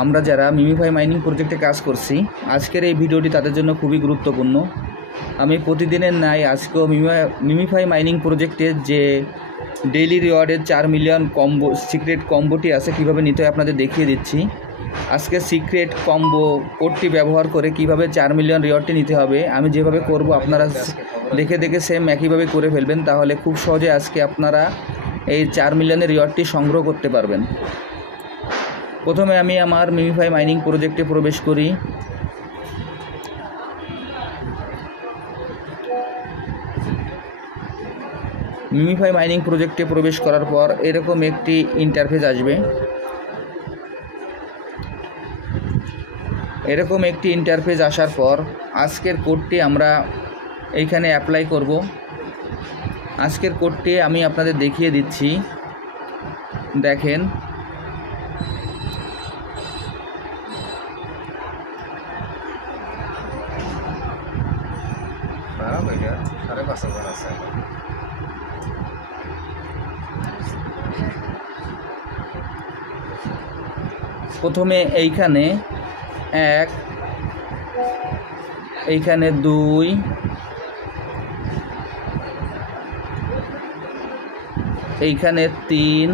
আমরা যারা MemeFi mining প্রজেক্টে কাজ করছি, আজকের এই ভিডিওটি তাদের জন্য খুবই গুরুত্বপূর্ণ। আমি প্রতিদিনের নাই আজকেও মিমিফাই মিমিফাই মাইনিং প্রজেক্টের যে ডেইলি রিওয়ার্ডের চার মিলিয়ন কম্বো, সিক্রেট কম্বোটি আছে কীভাবে নিতে হয় আপনাদের দেখিয়ে দিচ্ছি। আজকে সিক্রেট কম্বো কোডটি ব্যবহার করে কীভাবে চার মিলিয়ন রিওয়ার্ডটি নিতে হবে, আমি যেভাবে করব আপনারা দেখে দেখে সেম একইভাবে করে ফেলবেন, তাহলে খুব সহজে আজকে আপনারা এই চার মিলিয়নের রিওয়ার্ডটি সংগ্রহ করতে পারবেন। প্রথমে আমি আমার মিমিফাই মাইনিং প্রজেক্টে প্রবেশ করি। মিমিফাই মাইনিং প্রজেক্টে প্রবেশ করার পর এরকম একটি ইন্টারফেস আসবে। এরকম একটি ইন্টারফেস আসার পর আজকের কোডটি আমরা এইখানে অ্যাপ্লাই করব। আজকের কোডটি আমি আপনাদের দেখিয়ে দিচ্ছি। দেখেন পাঁচ হাজার আছে। প্রথমে এইখানে এক এইখানে দুই এইখানে তিন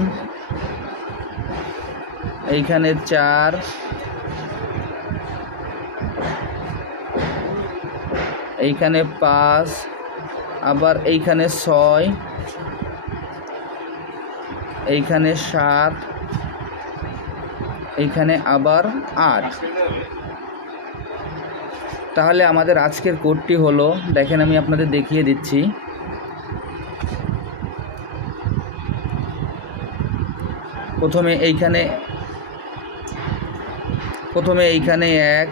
এইখানে চার এইখানে পাঁচ আবার এইখানে ছয়, এইখানে সাত, এইখানে আবার আট। তাহলে আমাদের আজকের কোডটি হলো, দেখেন আমি আপনাদের দেখিয়ে দিচ্ছি। প্রথমে এইখানে প্রথমে এইখানে এক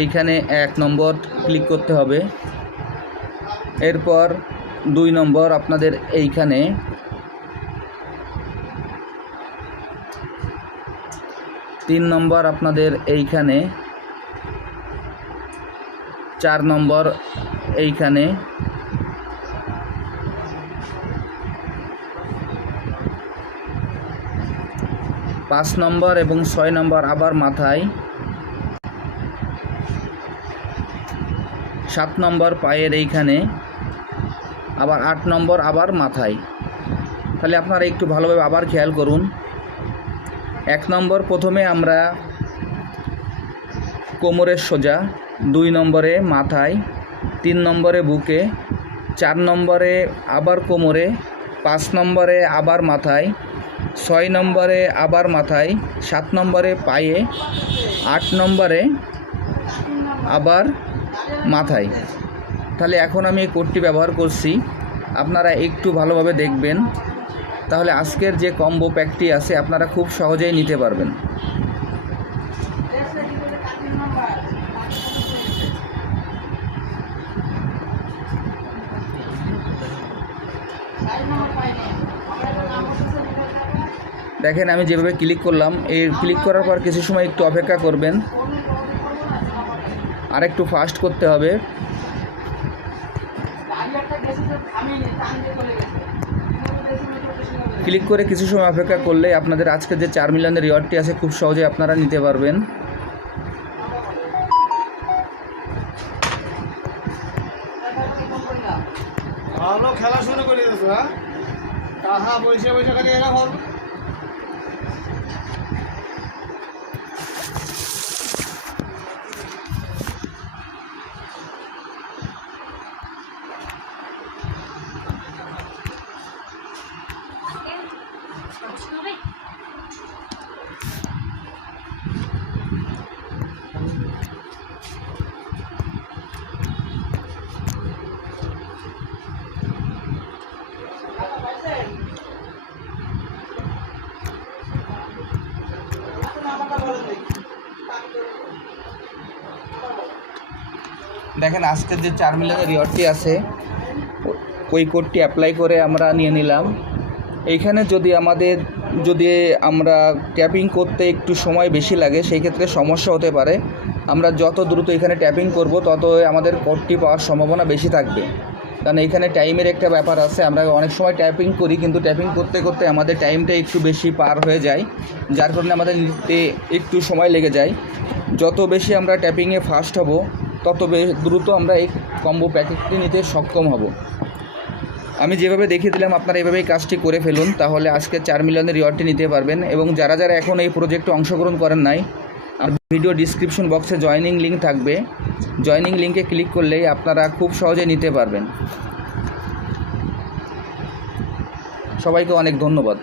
এইখানে এক নম্বর ক্লিক করতে হবে। এরপর দুই নম্বর আপনাদের এইখানে তিন নম্বর আপনাদের এইখানে চার নম্বর এইখানে পাঁচ নম্বর এবং ছয় নম্বর আবার মাথায় সাত নম্বর পায়ের এইখানে, আবার আট নম্বর আবার মাথায়। তাহলে আপনারা একটু ভালোভাবে আবার খেয়াল করুন। এক নম্বর প্রথমে আমরা কোমরের সোজা, দুই নম্বরে মাথায়, তিন নম্বরে বুকে, চার নম্বরে আবার কোমরে, পাঁচ নম্বরে আবার মাথায়, ছয় নম্বরে আবার মাথায়, সাত নম্বরে পায়ে, আট নম্বরে আবার মাথায়। তাহলে এখন আমি এই কোডটি ব্যবহার করছি। আপনারা একটু ভালোভাবে দেখবেন। তাহলে আজকের যে কম্বো প্যাকটি আছে, আপনারা খুব সহজেই নিতে পারবেন। দেখেন, আমি যেভাবে ক্লিক করলাম, এই ক্লিক করার পর কিছু সময় একটু অপেক্ষা করবেন। আর একটু ফাস্ট করতে হবে। ক্লিক করে কিছু সময় অপেক্ষা করলে আপনাদের আজকে যে চার মিলিয়নের রিওয়ার্ডটি আছে, খুব সহজে আপনারা নিতে পারবেন। খেলা শুরু করে দিয়েছ হ্যাঁ? তাহা বসে বসে খালি এরা দেখেন আজকের যে চার মিলিয়নের রিওয়ার্ডটি আছে, ওই কোডটি অ্যাপ্লাই করে আমরা নিয়ে নিলাম। এইখানে যদি আমাদের, যদি আমরা ট্যাপিং করতে একটু সময় বেশি লাগে, সেই ক্ষেত্রে সমস্যা হতে পারে। আমরা যত দ্রুত এখানে ট্যাপিং করব, তত আমাদের কোডটি পাওয়ার সম্ভাবনা বেশি থাকবে। কারণ এখানে টাইমের একটা ব্যাপার আছে, আমরা অনেক সময় ট্যাপিং করি, কিন্তু ট্যাপিং করতে করতে আমাদের টাইমটা একটু বেশি পার হয়ে যায়, যার কারণে আমাদের নিতে একটু সময় লেগে যায়। যত বেশি আমরা ট্যাপিংয়ে ফাস্ট হব তত দ্রুত আমরা এই কম্বো প্যাকেটটি নিতে সক্ষম হব। আমি যেভাবে দেখিয়ে দিলাম, আপনারা এভাবেই কাজটি করে ফেলুন, তাহলে আজকে চার মিলিয়নের রিওয়ার্ডটি নিতে পারবেন এবং যারা যারা এখন এই প্রজেক্টে অংশগ্রহণ করেন নাই, আর ভিডিও ডিসক্রিপশন বক্সে জয়নিং লিঙ্ক থাকবে জয়নিং লিঙ্কে ক্লিক করলেই আপনারা খুব সহজে নিতে পারবেন। সবাইকে অনেক ধন্যবাদ।